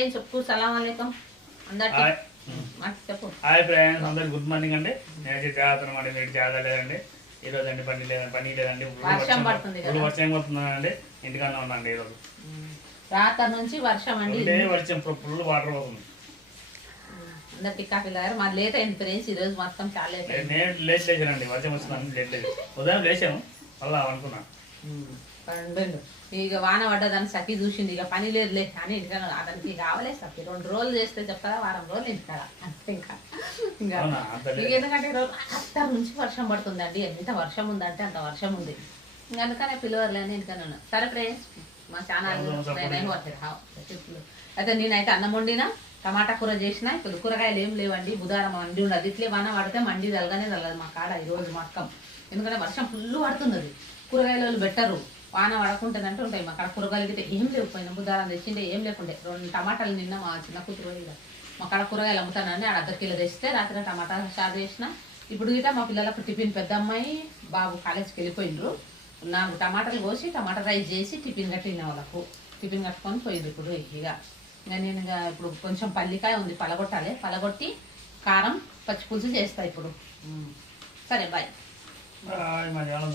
చెప్పు సలాం అలైకుం అందరికి చెప్పు. హాయ్ ఫ్రెండ్స్, అందరికి గుడ్ మార్నింగ్ అండి. నేను చేస్తున్నామండి, మీరు చేదలేదండి. ఈ రోజు అండి పని లేదండి. వర్షం పడుతుంది కదా, వర్షం పడుతుందండి. ఇంటికన్నా ఉందండి ఈ రోజు. రాత్రి నుంచి వర్షం అండి, వర్షం ఫుల్ వాటర్ పోతుంది. అందరు టిక్కా పిల్లగారు మాది లేట్ అయింది ఫ్రెండ్స్. ఈ రోజు మొత్తం చాలా లేట్ అయింది. నేను లేచి లేచానండి, వర్షం వచ్చిందని లేట్ లేదు. ఉదయం లేచాము మళ్ళా అనుకున్నాను. ఇక వాన పడ్డదని సఖి చూసింది, ఇక పని లేదులే అని ఇంటికాడ అతనికి కావాలే సఖి 2 రోజులు చేస్తే చెప్తారా, వారం రోజులు ఇంటికాడ అంతే. ఇంకా ఎందుకంటే రాత్రి నుంచి వర్షం పడుతుందండి. ఎంత వర్షం ఉందంటే అంత వర్షం ఉంది. ఇంకా అందుకనే పిల్లవర్లేని ఇంటికానే ఉన్నా. సరే ఫ్రెండ్స్, మా ఛానల్ అయితే నేనైతే అన్నం వండినా, టమాటా కూర చేసిన. ఇప్పుడు కూరగాయలు ఏం లేవండి, బుధవారం మండి ఉండదు. ఇట్లే వాన పడితే మండి తలగానే తలగదు మా కాడ ఈరోజు మొత్తం. ఎందుకంటే వర్షం ఫుల్ పడుతున్నది. కూరగాయలు బెట్టరు, వాన పడకుంటుందంటే ఉంటాయి మా కాడ. కూరగాయలు గిట్ట ఏం లేకపోయినా బుధవారం తెచ్చింటే ఏం లేకుంటే 2 టమాటాలు నిన్న మా చిన్న కూతురు మా కాడ కూరగాయలు అమ్ముతానని ఆడ 1/2 కిలో తెస్తే రాత్రి టమాటా స్టార్ట్ చేసిన. ఇప్పుడు గిట్ట మా పిల్లలకు టిఫిన్, పెద్ద అమ్మాయి బాబు కాలేజ్కి వెళ్ళిపోయిండ్రు. 4 టమాటాలు కోసి టమాటా రైస్ చేసి టిఫిన్ కట్టిన వాళ్ళకు. టిఫిన్ కట్టుకొని పోయింది. ఇప్పుడు నేను ఇప్పుడు కొంచెం పల్లికాయ ఉంది, పలగొట్టాలి. పలగొట్టి కారం పచ్చిపులుసు చేస్తా ఇప్పుడు. సరే బాయ్. మా ఛానల్